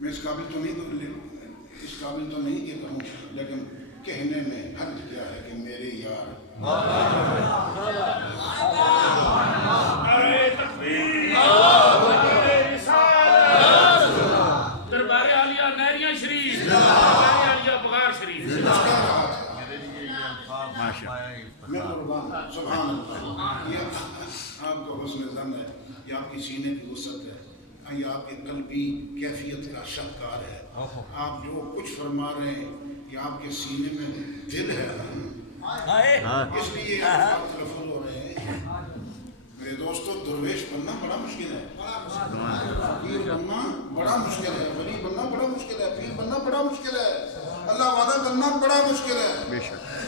میں اس قابل تو نہیں کہ کہوں، لیکن کہنے میں حد کیا ہے کہ میرے یار دربار عالیہ نیریاں شریف، دربار عالیہ بغار شریف، میں قربان سبحان اللہ. یہ آپ کو حسن ظن ہے، یہ آپ کی سینے کی وسعت ہے، یہ آپ کے قلبی کیفیت کا شاہکار ہے. آپ جو کچھ فرما رہے ہیں یہ آپ کے سینے میں دل ہے، اس لیے آپ تلفظ ہو رہے ہیں. میرے دوستو، درویش بننا بڑا مشکل ہے، فقیر بننا بڑا مشکل ہے، ولی بننا بڑا مشکل ہے، پیر بننا بڑا مشکل ہے، اللہ والا بننا بڑا مشکل ہے.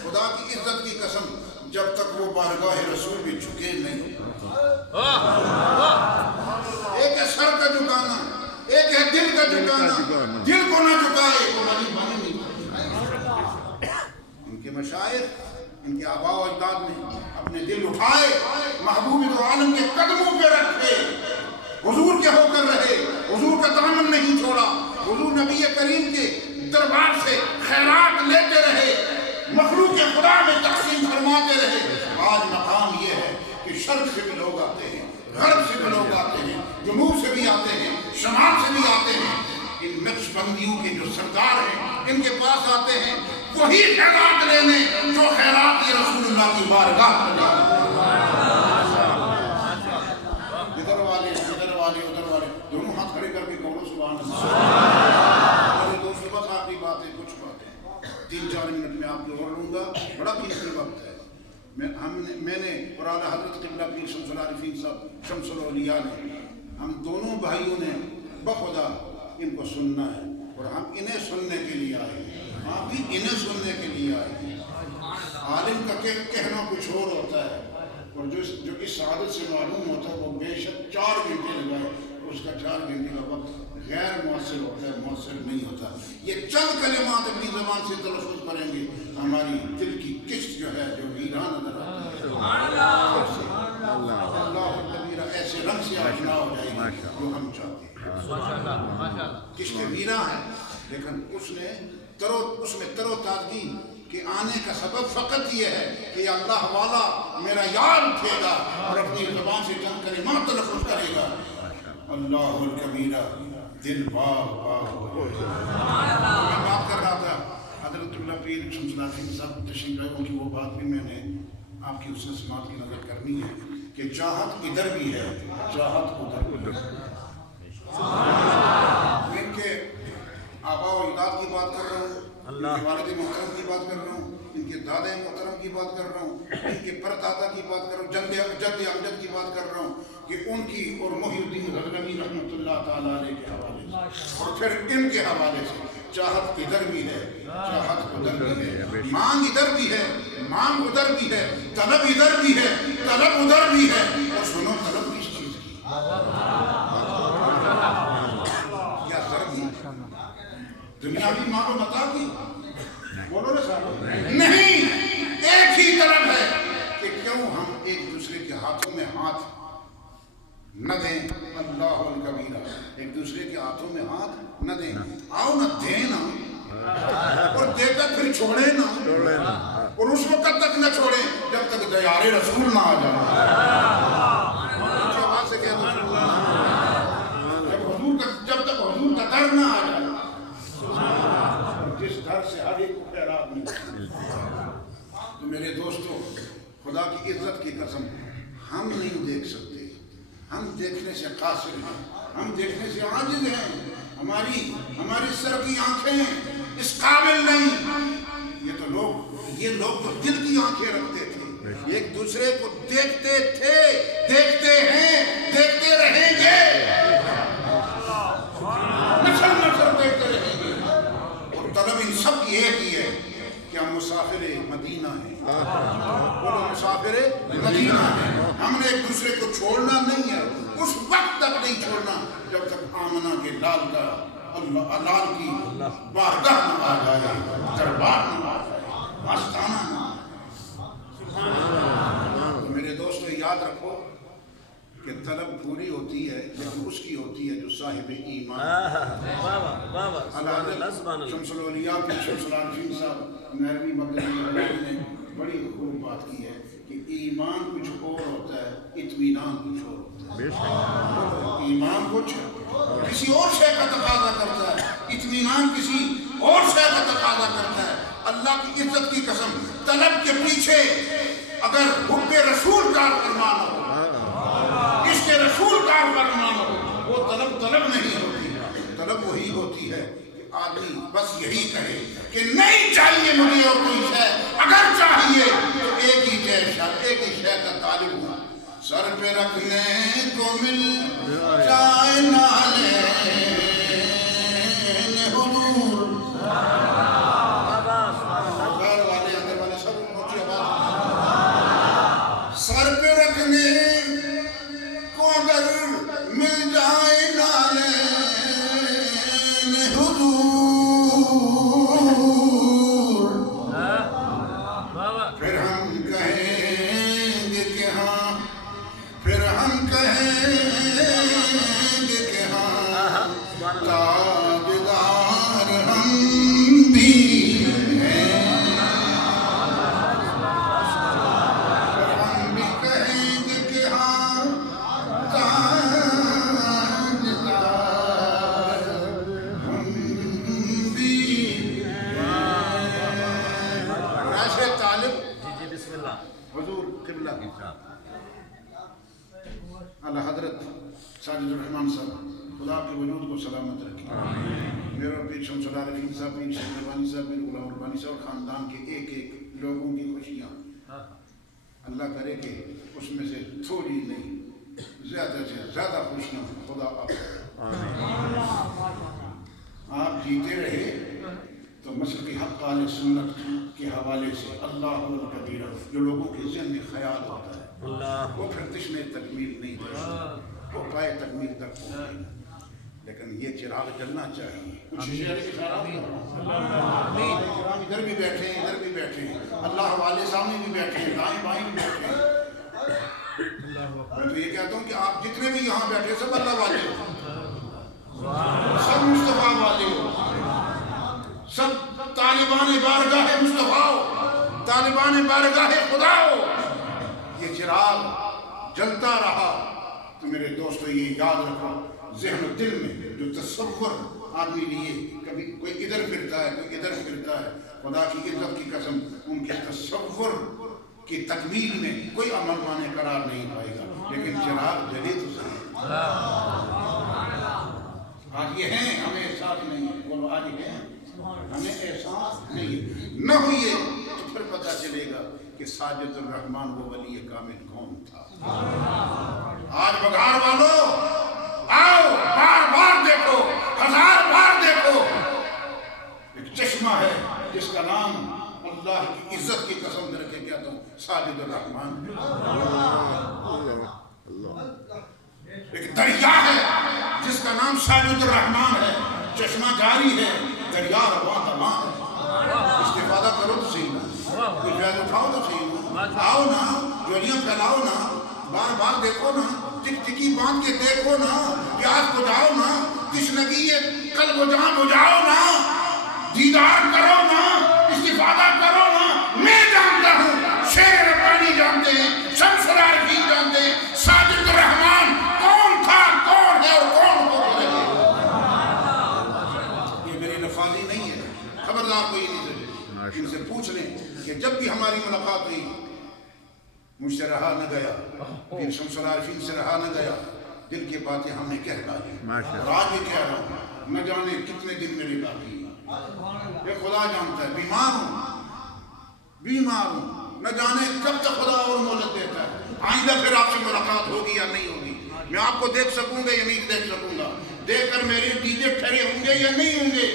خدا کی عزت کی قسم، جب تک وہ بارگاہ رسول بھی جھکے نہیں. ایک ہے سر کا جھکانا، ایک ہے دل کا جھکانا. دل کو نہ جھکائے وہ ولی بنے نہیں. ان کے مشائخ، ان کے آباء و اجداد نے اپنے دل اٹھائے، محبوب دو عالم کے قدموں پہ رکھے، حضور کے ہو کر رہے، حضور کا دامن نہیں چھوڑا، حضور نبی کریم کے دربار سے خیرات لیتے رہے، مخلوق خدا میں تقسیم فرماتے رہے. آج مقام یہ ہے کہ شرق سے بھی لوگ آتے ہیں، غرب سے بھی لوگ آتے ہیں، جنوب سے بھی آتے ہیں، شمال سے بھی آتے ہیں. ان نقش بندیوں کے جو سردار ہیں ان کے پاس آتے ہیں، وہی خیرات لینے جو خیرات یہ رسول اللہ کی بارگاہ میں ادھر والے ادھر والے دونوں ہاتھ کھڑے کر کے کہو سبحان اللہ. میرے دوستو، بس آخری باتیں کچھ باتیں 3-4 منٹ میں آپ کو اور لوں گا، بڑا قیمتی وقت ہے. میں نے اور اعلیٰ حضرت قبلہ پیر شمس العارفین صاحب شمس الاولیاء نے، ہم دونوں بھائیوں نے بخدا ان کو سننا ہے، اور ہم انہیں سننے کے لیے آئے ہیں، آپ بھی انہیں سننے کے لیے آئے ہیں. عالم کا کہنا کچھ اور ہوتا ہے، اور جو اس سعادت سے معلوم ہوتا ہے وہ بے شک 4 گھنٹے لگائے، اس کا 4 گھنٹے کا وقت غیر مؤثر ہوتا ہے، مؤثر نہیں ہوتا. یہ چند کلمات اپنی زبان سے تلفظ کریں گے، ہماری دل کی کشت جو ہے جو ویران نظر آتی ہے، اللہ کبیرہ ایسے رنگ سے آشنا ہو جائے گی جو ہم چاہتے ہیں. کشت ویران ہے، لیکن اس میں تر و تازگی کہ آنے کا سبب فقط یہ ہے کہ اللہ والا میرا یار اٹھے گا اور اپنی زبان سے چند کلمات تلفظ کرے گا. اللہ الکبیرہ، دل باغ میں بات کر رہا تھا، حضرت قبلہ پیر شمس العارفین صاحب تشریف لائے، ان کی وہ بات بھی میں نے آپ کی حسن سماعت کی نظر کرنی ہے کہ چاہت ادھر بھی ہے، چاہت ادھر بھی ہے. ان کے آباء و اجداد کی بات کر رہا ہوں، ان کے والد محترم کی بات کر رہا ہوں، ان کے دادا محترم کی بات کر رہا ہوں، ان کے پردادا کی بات کر رہا ہوں، جد امجد کی بات کر رہا ہوں، کہ ان کی اور محی الدین غزنوی رحمۃ اللہ تعالیٰ علیہ کے حوالے سے اور پھر ان کے حوالے سے چاہت ادھر بھی ہے، چاہت ادھر بھی ہے، مانگ ادھر بھی ہے، مانگ ادھر بھی ہے، طلب ادھر بھی ہے، طلب ادھر بھی ہے. اور سنو، طلب کس چیز کی؟ کیا ضرب دنیاوی مال و متاع کی؟ بولو نا صاحب، نہیں. ایک ہی طلب ہے کہ کیوں ہم ایک دوسرے کے ہاتھوں میں ہاتھ نہ دیں. اللہ الکبیرہ، ایک دوسرے کے ہاتھوں میں ہاتھ نہ دیں. آؤ نہ دیں نا، اور دے کر پھر چھوڑے نا، اور اس وقت تک نہ چھوڑیں جب تک دیار رسول نہ آ جائے. اچھی آواز سے کہہ دو، جب تک حضور کا در نہ آ جائے. جس در سے ہر ایک کو خیرات ملتی. تو میرے دوستو، خدا کی عزت کی قسم، ہم نہیں دیکھ سکتے، ہم دیکھنے سے قاصر ہیں، ہم دیکھنے سے عاجز ہیں. ہماری سر کی آنکھیں اس قابل نہیں. یہ لوگ تو دل کی آنکھیں رکھتے تھے، ایک دوسرے کو دیکھتے تھے، دیکھتے ہیں، دیکھتے رہیں گے، نسل دیکھتے رہیں گے. اور طلب ان سب کی ایک ہی ہے کہ ہم مسافر مدینہ ہیں. بولو، مسافر مدینہ ہیں. ہم نے ایک دوسرے کو چھوڑنا نہیں ہے، اس وقت تک نہیں چھوڑنا جب تک آمنہ کے لال کا لال کی بارگاہ نہ آ جائے، دربار نہ آ جائے، آستانہ نہ آ جائے. تو میرے دوستو، یاد رکھو کہ طلب پوری ہوتی ہے لیکن اس کی ہوتی ہے جو صاحب ایمان. شمس الاولیاء کے شمس العارفین صاحب نہروی مدنی حلال نے بڑی خوب بات کی ہے کہ ایمان کچھ اور ہوتا ہے، اطمینان کچھ اور ہوتا ہے۔ ایمان کچھ کسی اور شے کا تقاضا کرتا ہے، اطمینان کسی اور شے کا تقاضا کرتا ہے۔ اللہ کی عزت کی قسم، طلب کے پیچھے اگر حب رسول کا فرمان ہو، عشق رسول کا فرمان ہو، وہ طلب نہیں ہوتی۔ طلب وہی ہوتی ہے کہ آدمی بس یہی کہے کہ نہیں چاہیے مجھے اور کوئی شے، اگر چاہیے تو ایک ہی شے کا طالب ہوں، سر پہ رکھنے کو مل جائے نالے حضور۔ باہر والے اندر والے سب اونچی آواز، سر پہ رکھنے کو اگر مل جائے نالے پھر ہم کہیں گے کہ ہاں، پھر ہم کہیں گے کہ ہاں، تابعدار ہم بھی ہیں، پھر ہم بھی کہیں گے کہ ہاں، تابعدار ہم بھی ہیں۔ طالب حضور قبلہ اعلیٰ حضرت ساجد الرحمان صاحب خدا کے وجود کو سلامت رکھے۔ میرا پیر شمس العارفین صاحب، پیر شیخ ربانی صاحب، پیر غلام ربانی صاحب اور خاندان کے ایک لوگوں کی خوشیاں اللہ کرے کہ اس میں سے تھوڑی نہیں زیادہ سے زیادہ خوشیاں خدا آپ جیتے رہے تو مسلک حق اہل سنت کے حوالے سے اللہ الکبیر جو لوگوں کے ذہن میں خیال ہوتا ہے وہ پھر تشنے تکمیل نہیں ہوتا، وہ پائے تکمیل تک پہنچے گا۔ لیکن یہ چراغ جلنا چاہیے۔ کچھ شہر کے سارا ادھر بھی بیٹھے ہیں، ادھر بھی بیٹھے ہیں، اللہ والے سامنے بھی بیٹھے ہیں، دائیں بائیں بھی بیٹھے ہیں۔ میں تو یہ کہتا ہوں کہ آپ جتنے بھی یہاں بیٹھے سب اللہ والے ہو، سب مصطفیٰ والے ہو، سب طالبان بارگاہ مصطفیٰ ہو، طالبان بارگاہ خدا ہو۔ یہ چراغ جلتا رہا تو میرے دوستو یہ یاد رکھو، ذہن و دل میں جو تصور آدمی لیے، کبھی کوئی ادھر پھرتا ہے، کوئی ادھر پھرتا ہے، خدا کی عزت کی قسم ان کے تصور کی تکمیل میں کوئی عمل مانے قرار نہیں پائے گا، لیکن چراغ جلے تو صحیح۔ آج یہ ہیں، ہمیں احساس نہیں ہے، بولو آج یہ ہیں، ہمیں احساس نہیں ہے، نہ ہوئے تو پھر پتہ چلے گا کہ ساجد الرحمان وہ ولی کامل کون تھا۔ آج بگھار والو آؤ، بار بار دیکھو، ہزار بار دیکھو، ایک چشمہ ہے جس کا نام اللہ کی عزت کی قسم کر کے کہتا ہوں ساجد الرحمان ہے۔ ایک دریا ہے جس کا نام ساجد الرحمان ہے، چشمہ جاری ہے، دریا رواں دواں ہے۔ استفادہ کرو تو صحیح نا، کوئی فائدہ اٹھاؤ تو صحیح نا، آؤ نا، جولیاں پھیلاؤ نا، بار بار دیکھو نا، ٹک ٹکی باندھ کے دیکھو نا، پیاس بجھاؤ نا، تشنگی قلب و جان بجھاؤ نا، دیدار کرو نا، استفادہ کرو نا۔ میں جانتا ہوں، شیر ربانی جانتے ہیں، شمس العارفین جانتے ہیں، ساجد الرحمان کون تھا، کون ہے اور کون ہو رہے ہیں۔ یہ میرے لفاظی نہیں ہے، خبردار کوئی نہیں سکے، ان سے پوچھ لیں کہ جب بھی ہماری ملاقات ہوئی مجھ سے رہا نہ گیا، پھر شمس العارفین سے رہا نہ گیا، دل کی باتیں ہم نے کہہ ڈالی، اور آج بھی کہہ رہا ہوں، نہ جانے کتنے دن میرے باقی، یہ خدا جانتا ہے۔ بیمار ہوں، نہ جانے کب تک خدا اور مہلت دیتا ہے، آئندہ پھر آپ سے ملاقات ہوگی یا نہیں ہوگی، میں آپ کو دیکھ سکوں گا یا نہیں دیکھ سکوں گا، دیکھ کر میرے دیدے ٹھہرے ہوں گے یا نہیں ہوں گے۔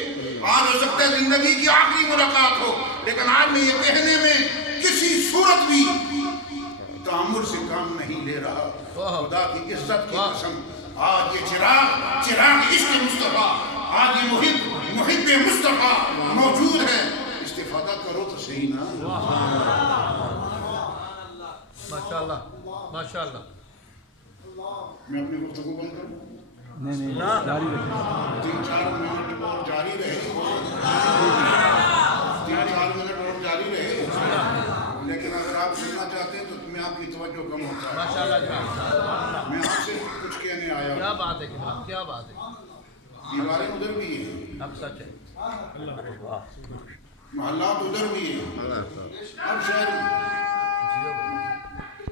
آج ہو سکتا ہے زندگی کی آخری ملاقات ہو، لیکن آج میں یہ کہنے میں کسی صورت بھی تعمل سے کام نہیں لے رہا، خدا کی عزت کی قسم۔ آج یہ چراغ عشق مصطفیٰ، آج یہ محب مصطفیٰ موجود ہے، استفادہ کرو تو صحیح نا۔ ماشاءاللہ ماشاءاللہ۔ میں اپنی گفتگو بند کروں؟ نہیں جاری رکھیں۔ 3-4 منٹ اور توجہ کم ہوتا ہے. ماشاءاللہ میں آپ سے کچھ کہنے آیا کیا ہوں. بات ہے جناب، کیا بات ہے. دیواریں ادھر بھی ہیں، اب سچ ہے. محلات ادھر بھی ہیں، ہر شہر میں.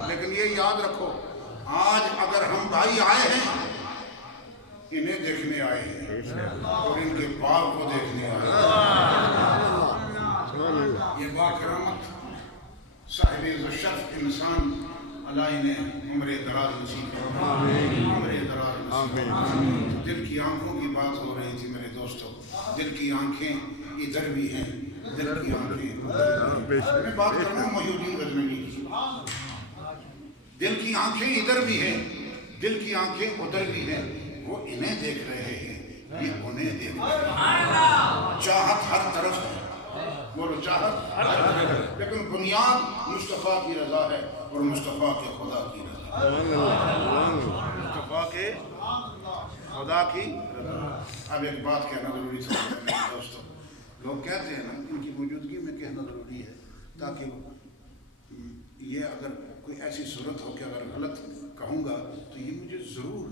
لیکن یہ یاد رکھو، آج اگر ہم بھائی آئے ہیں، انہیں دیکھنے آئے ہیں اور ان کے باغ کو دیکھنے آئے ہیں. یہ باکرامت صاحب شرف انسان اللہ نے عمر دراز نصیب فرمائے. عمر دراز نصیب فرمائے. دل کی آنکھوں کی بات ہو رہی تھی میرے دوستوں. دل کی آنکھیں ادھر بھی ہیں، دل کی آنکھیں میں بات کر رہا ہوں محی الدین غزنوی کی. دل کی آنکھیں ادھر بھی ہیں، دل کی آنکھیں ادھر بھی ہیں. وہ انہیں دیکھ رہے ہیں، یہ انہیں دیکھ رہے ہیں. چاہت ہر طرف ہے، بولو چاہت ہر طرف، لیکن بنیاد مصطفیٰ کی رضا ہے اور مصطفیٰ کے خدا کی رضا. مصطفیٰ کے خدا کی رضا. اب ایک بات کہنا ضروری سمجھتے ہیں دوستوں. لوگ کہتے ہیں نا ان کی موجودگی میں کہنا ضروری ہے تاکہ یہ اگر کوئی ایسی صورت ہو کہ اگر غلط کہوں گا تو یہ مجھے ضرور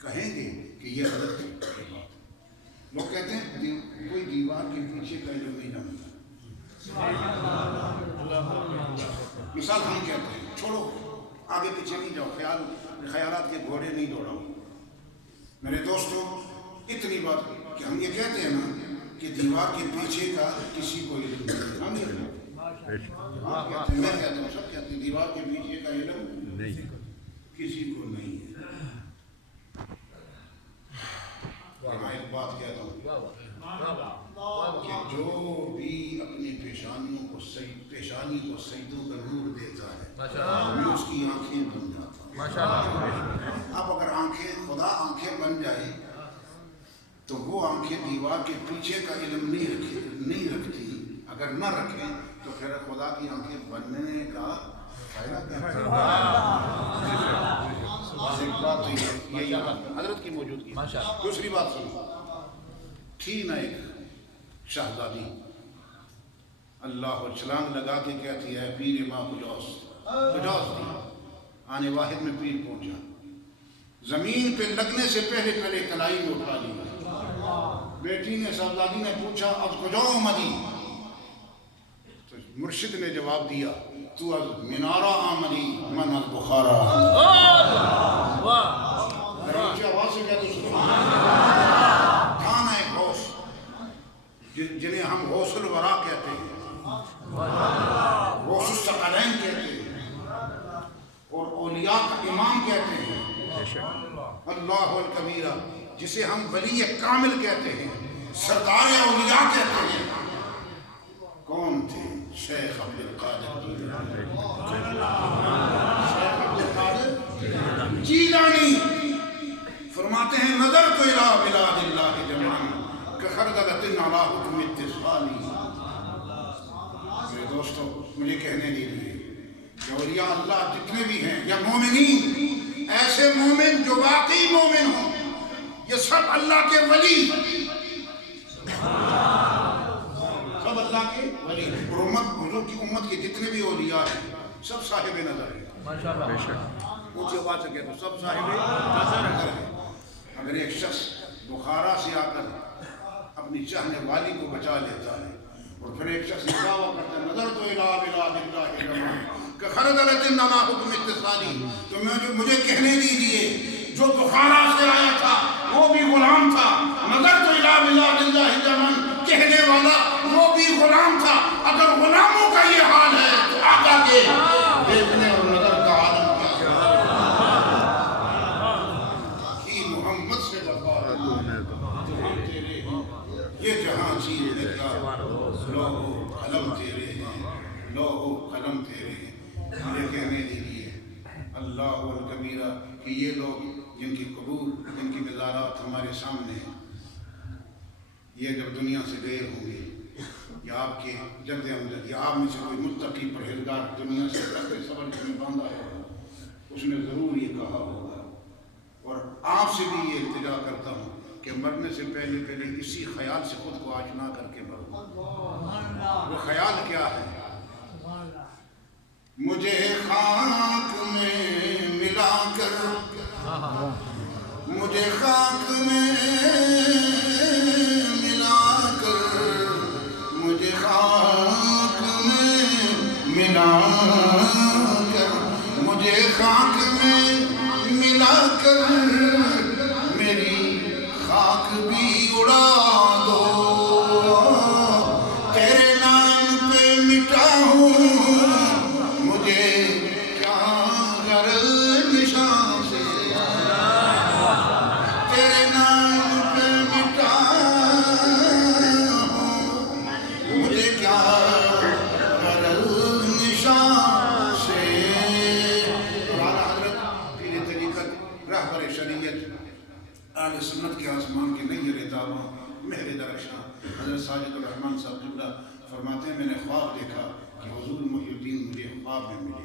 کہیں گے کہ یہ غلط ہے. لوگ کہتے ہیں کوئی دیوار کے پیچھے کا علم نہیں جانتا. مثال ہم کہتے ہیں چھوڑو آگے پیچھے نہیں جاؤ، خیالات کے گھوڑے نہیں دوڑاؤ. میرے دوستوں اتنی بات کہ ہم یہ کہتے ہیں نا کہ دیوار کے پیچھے کا کسی کو علم نہیں. ہم یہ میں کہتا ہوں، سب کہتے ہیں دیوار کے پیچھے کا علم کسی کو نہیں ہے. میں ایک بات کہتا ہوں کہ جو بھی اپنی پیشانی کو سجدوں کا نور دیتا ہے میں اس کی آنکھیں بن جاتا ہوں. اب اگر خدا آنکھیں بن جائے تو وہ آنکھیں دیوار کے پیچھے کا علم نہیں رکھتی. اگر نہ رکھیں تو پھر خدا کی آنکھیں بننے کا فائدہ کیا ہے؟ حضرت کی موجودگی. دوسری بات سنو، تھی نا ایک شہزادی، اللہ و چھلانگ لگا کے کہتی ہے پیر ماں کجوس تھی. آنے واحد میں پیر پہنچا، زمین پہ لگنے سے پہلے کلائی میں اٹھا لی. بیٹی نے شہزادی نے پوچھا اب کجو مدی؟ تو مرشد نے جواب دیا تو از منارہ آمدی من از بخارا. آواز سے کہتے تھا نا ایک غوث جنہیں ہم غوث الورا کہتے ہیں، غوث الثقلین کہتے ہیں اور اولیاء کا امام کہتے ہیں. اللہ الکبیرہ جسے ہم ولی کامل کہتے ہیں، سردار اولیاء کہتے ہیں. کون تھے؟ شیخ عبد القادر جیلانی. فرماتے ہیں نظر تو الہ بلاد اللہ جمعان کہ خردلت علی حکم اتصالی. میرے دوستو مجھے کہنے دیجیے کہ اولیاء اللہ جتنے بھی ہیں یا مومنین، ایسے مومن جو واقعی مومن ہوں، یہ سب اللہ کے ولی، سب اللہ کے ولی. اور حضور کی امت کے جتنے بھی اولیاء ہیں سب صاحب نظر ہیں. اونچی آواز سے کہتا ہوں سب صاحب نظر ہیں. اگر ایک شخص بخارا سے آ کر اپنی چاہنے والی کو بچا لیتا ہے اور پھر ایک شخص یہ دعویٰ کرتا ہے نظر تو الہ بلاد اللہ جمعان کہ خردلت علی حکم اتصالی، تو مجھے کہنے دیجیے جو بخارا سے آیا تھا وہ بھی غلام تھا، نظر تو الہ بلاد اللہ جمعان کہنے والا وہ بھی غلام تھا. اگر غلاموں کا یہ حال ہے تو آقا کے دیکھنے اور نظر کا عالم کیا ہے؟ محمد سے وفا تیرے یہ جہاں چیز نکلا، لوہو قلم تیرے ہیں، لوہو قلم تیرے ہیں. یہ کہنے دیجیے اللہ الکبیرہ کہ یہ لوگ جن کی قبور، جن کی مزارات ہمارے سامنے ہیں، یہ جب دنیا سے گئے ہوں گے یا آپ کے جد امجد یا آپ میں سے کوئی متقی پرہیزگار دنیا سے کرتے صبر میں باندھا ہوگا، اس نے ضرور یہ کہا ہوگا. اور آپ سے بھی یہ التجا کرتا ہوں کہ مرنے سے پہلے اسی خیال سے خود کو آشنا کر کے مرو. وہ خیال کیا ہے مجھے خاک میں ملا کر، مجھے خاک میں ملا کر، مجھے خاک میں ملا کر، مجھے خاک میں ملا کر میری خاک بھی اڑا دو، تیرے نام پہ مٹا ہوں مجھے کیا غرض نشان سے، تیرے نام پہ مٹا ہوں مجھے کیا غرض نشان سے۔ اعلیٰ حضرت پیر طریقت رہبر شریعت اہل سنت کے آسمان کے نیر تاباں مہر درخشاں حضرت ساجد الرحمن صاحب قبلہ فرماتے ہیں میں نے خواب دیکھا کہ حضور محی الدین مجھے خواب میں ملے۔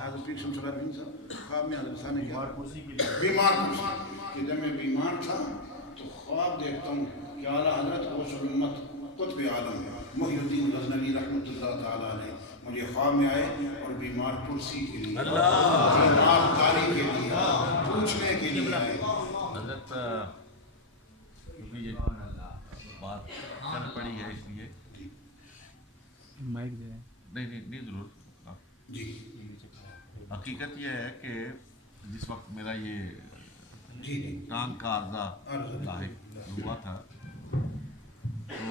حضرت پیر شمس اللہ الدین صاحب خواب میں حضرت صاحب نے کیا بیمار پوچھا کہ جب میں بیمار تھا تو خواب دیکھتا ہوں کہ اعلیٰ حضرت غوث الامت قطب عالم محی الدین غزنوی رحمۃ اللہ تعالیٰ علیہ مجھے خواب میں آئے اور بیمار کرسی کے لیے، بیمار داری کے لیے، پوچھنے کے لیے آئے۔ حضرت کیونکہ یہ بات چل پڑی ہے اس لیے نہیں ضرور جی حقیقت یہ ہے کہ جس وقت میرا یہ جی جی ٹانگ کا عرضہ لاحق ہوا تھا تو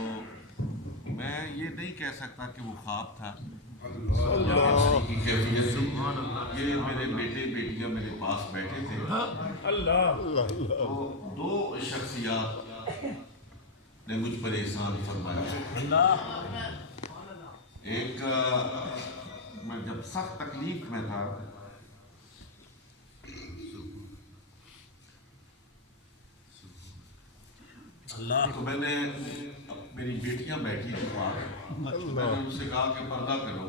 میں یہ نہیں کہہ سکتا کہ وہ خواب تھا کی کیفیت تھی۔ یہ میرے بیٹے بیٹیاں میرے پاس بیٹھے تھے، تو دو شخصیات نے مجھ پر احسان فرمایا۔ ایک میں جب سخت تکلیف میں تھا تو میں نے میری بیٹیاں بیٹھی تھی وہاں، میں نے ان سے کہا کہ پردہ کرو۔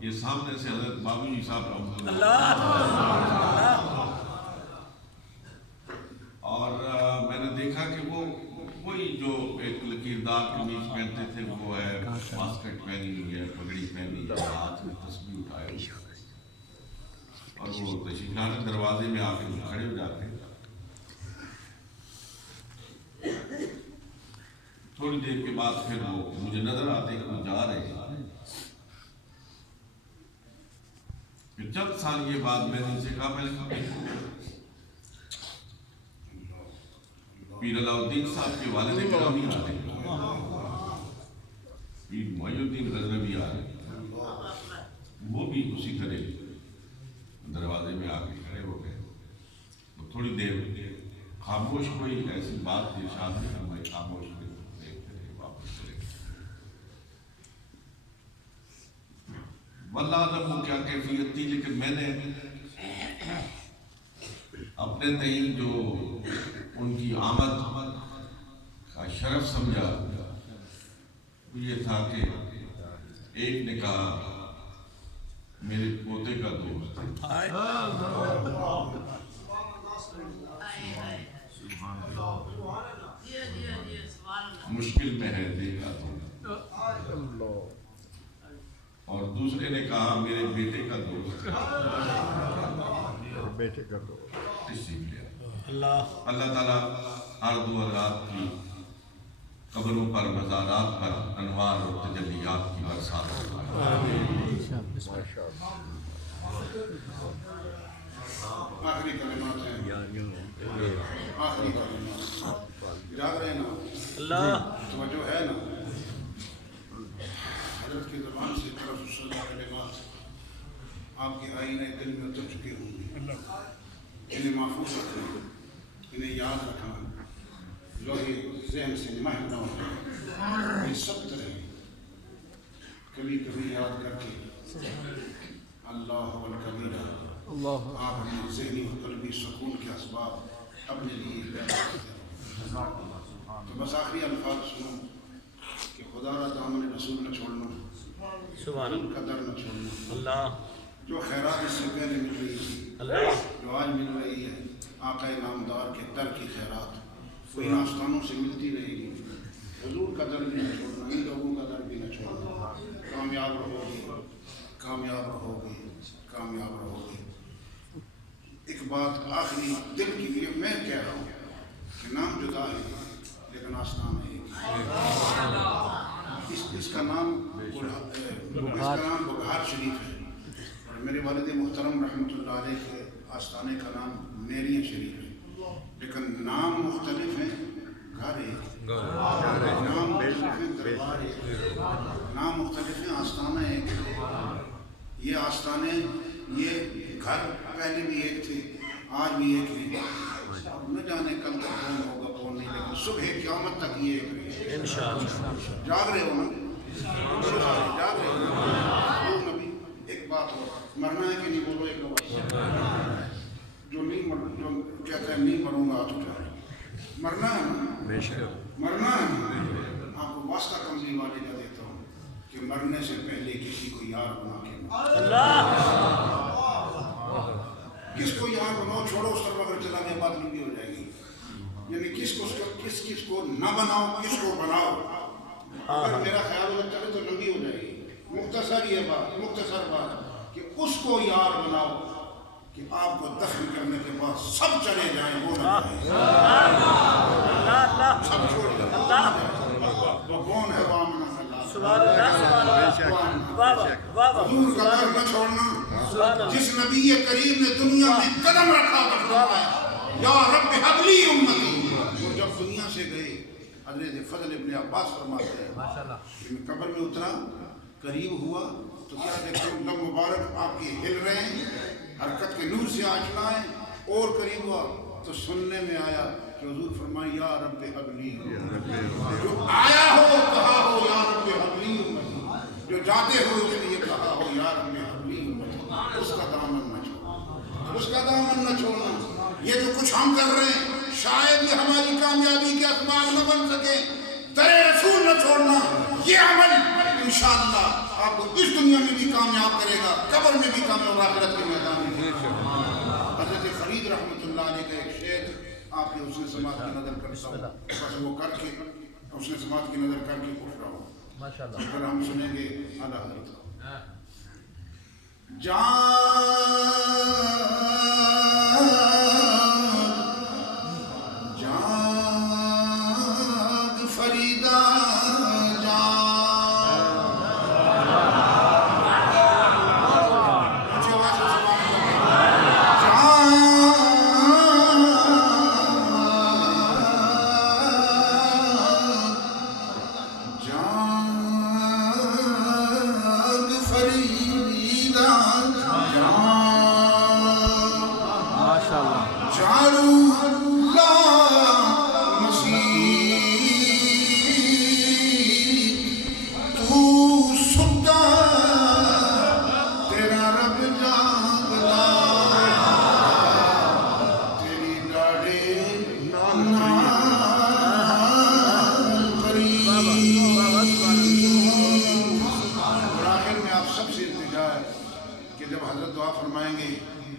یہ سامنے سے حضرت بابو جی صاحب رحمۃ اللہ اور میں نے دیکھا کہ وہ وہی جو ایک لکیردار قمیض پہنتے تھے وہ ہے، واسکٹ پہنی ہوئی ہے، پگڑی پہنی ہے، ہاتھ میں تسبیح اٹھائے اور وہ تشریف لانے دروازے میں آ کے کھڑے ہو جاتے ہیں۔ تھوڑی دیر کے بعد پھر وہ مجھے نظر آتے کہ وہ جا رہے ہیں۔ پھر چند ثانیے بعد میں نے ان سے کہا میں نے پیر علاء الدین صاحب کے والد گرامی آ رہے ہیں، پیر محی الدین غزنوی آ رہے ہیں، وہ بھی اسی طرح دروازے میں آ کے کھڑے ہو گئے۔ تو تھوڑی دیر خاموش ہوئی، ایسی بات ارشاد نہیں فرمائی، خاموش ہوئی، دیکھتے رہے، واپس چلے گئے۔ واللہ عالم وہ کیا کیفیت تھی، لیکن میں نے اپنے تئیں جو ان کی آمد کا شرف سمجھا وہ یہ تھا کہ ایک نے کہا میرے پوتے کا دوست ہے، مشکل میں ہے دیکھا تو، اور دوسرے نے کہا میرے بیٹے کا دوست ہے، بیٹے کا دوست۔ اللہ تعالیٰ ہر دو حضرات کی قبروں پر، مزارات پر انوار اور تجلیات کی برسات فرمائے۔ آخری کلمات ہیں، آخری کلمات یاد رہے نا، توجہ ہے نا، حضرت کی زبان سے طرف صدا کلمات آپ کے آئینہ دل میں اتر چکے ہوں گے۔ انہیں محفوظ رکھنا، انہیں یاد رکھنا، لوہے ذہن سے محو نہ ہونا، یہ سب طرح کبھی کبھی یاد کر کے اللہ الکبیرہ آپ اپنے ذہنی و قلبی سکون کے اسباب اپنے لیے پیدا کرتے ہیں۔ تو بس آخری الفاظ سنو کہ خدا را دامن رسول نہ چھوڑنا، ان کا در نہ چھوڑنا، جو خیرات اس سے پہلے مل رہی تھی، جو آج مل رہی ہے، آقا نامدار کے در کی خیرات وہی آستانوں سے ملتی رہے گی، حضور کا در بھی نہ چھوڑنا، ان لوگوں کا در بھی نہ چھوڑنا. کامیاب رہو گے، کامیاب رہو گے، کامیاب رہو گے. ایک بات آخری دل کی لیے میں کہہ رہا ہوں کہ نام جدا ہے لیکن آستان ہے. اس کا نام بگہار شریف ہے، اور میرے والد محترم رحمۃ اللہ علیہ کے آستانے کا نام نیریاں شریف ہے، لیکن نام مختلف ہیں، گھر ایک. نام مختلف ہیں، دربار ایک. نام مختلف ہیں، آستانہ ایک ہے. یہ آستانے، یہ گھر پہلے بھی ایک تھے، آج بھی ایک ہے. نہ جانے کل تک کون ہوگا کون نہیں، لیکن صبح قیامت تک یہ ایک ہے. جاگ رہے ہو نا؟ جاگ رہے ہو نبی؟ ایک بات ہو، مرنا ہے کہ نہیں بولو ایک بات. جو نہیں جو کہتا ہے نہیں مروں گا ہاتھ اٹھا رہے. مرنا ہے نا؟ مرنا ہے نا؟ آپ کو واسطہ کمزی والے کا دیتا ہوں کہ مرنے سے پہلے کسی کو یار بنا کے کس کو یار بناؤ، چھوڑو اس طرف اگر چلا گیا بات لمبی ہو جائے گی. یعنی کس کو نہ بناؤ، کس کو بناؤ. اگر میرا خیال اگر چلے تو لمبی ہو جائے گی. مختصر یہ بات، مختصر بات کہ اس کو یار بناؤ کہ آپ کو دفن کرنے کے بعد سب چلے جائیں، وہ نہ جائیں. سب چھوڑ دیں، وہ کون ہے؟ وامنا حضور کا در نہ چھوڑنا. جس نبی کریم نے دنیا میں قدم رکھا تو فرمایا یا رب حب لی امتی. اور جب دنیا سے گئے حضرت فضل ابن عباس فرماتے ہیں کہ میں قبر میں اترا، قریب ہوا تو کیا دیکھو لب مبارک آپ کے ہل رہے ہیں، حرکت کے نور سے آشنا ہے. اور قریب ہوا تو سننے میں آیا کہ حضور فرمائے یا رب حب لی. جو آیا ہو کہا ہو یا رب حب لی امتی، جو جاتے ہو اس نے یہ کہا ہو یا رب حب لی امتی. اس کا دامن نہ چھوڑنا، اس کا دامن نہ چھوڑنا. یہ جو کچھ ہم کر رہے ہیں شاید یہ ہماری کامیابی کے اسباب نہ بن سکے، در رسول نہ چھوڑنا. یہ عمل انشاءاللہ آپ کو اس دنیا میں بھی کامیاب کرے گا، قبر میں بھی کامیاب، اور آخرت کے میدان میں. حضرت فرید رحمۃ اللہ علیہ کا ایک شعر آپ کے حسن سماعت کی نظر کرتا ہوں، بس وہ کر کے حسن سماعت کی نظر کر کے اٹھ رہا ہوں. پھر ہم سنیں گے اعلیٰ حضرت کو. جاگ فریدا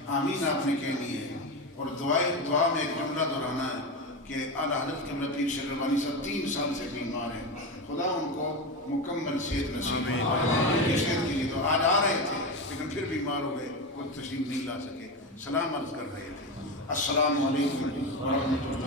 آمین آپ نے کہنی ہے. اور دعا میں ایک جملہ دہرانا ہے کہ اعلیٰ حضرت قبلہ پیر شیر ربانی صاحب 3 سال سے بیمار ہیں. خدا ان کو مکمل صحت نصیب فرمائے. صحت کے لیے تو آج آ رہے تھے لیکن پھر بیمار ہو گئے، کوئی تشریف نہیں لا سکے. سلام عرض کر رہے تھے. السلام علیکم ورحمۃ اللہ.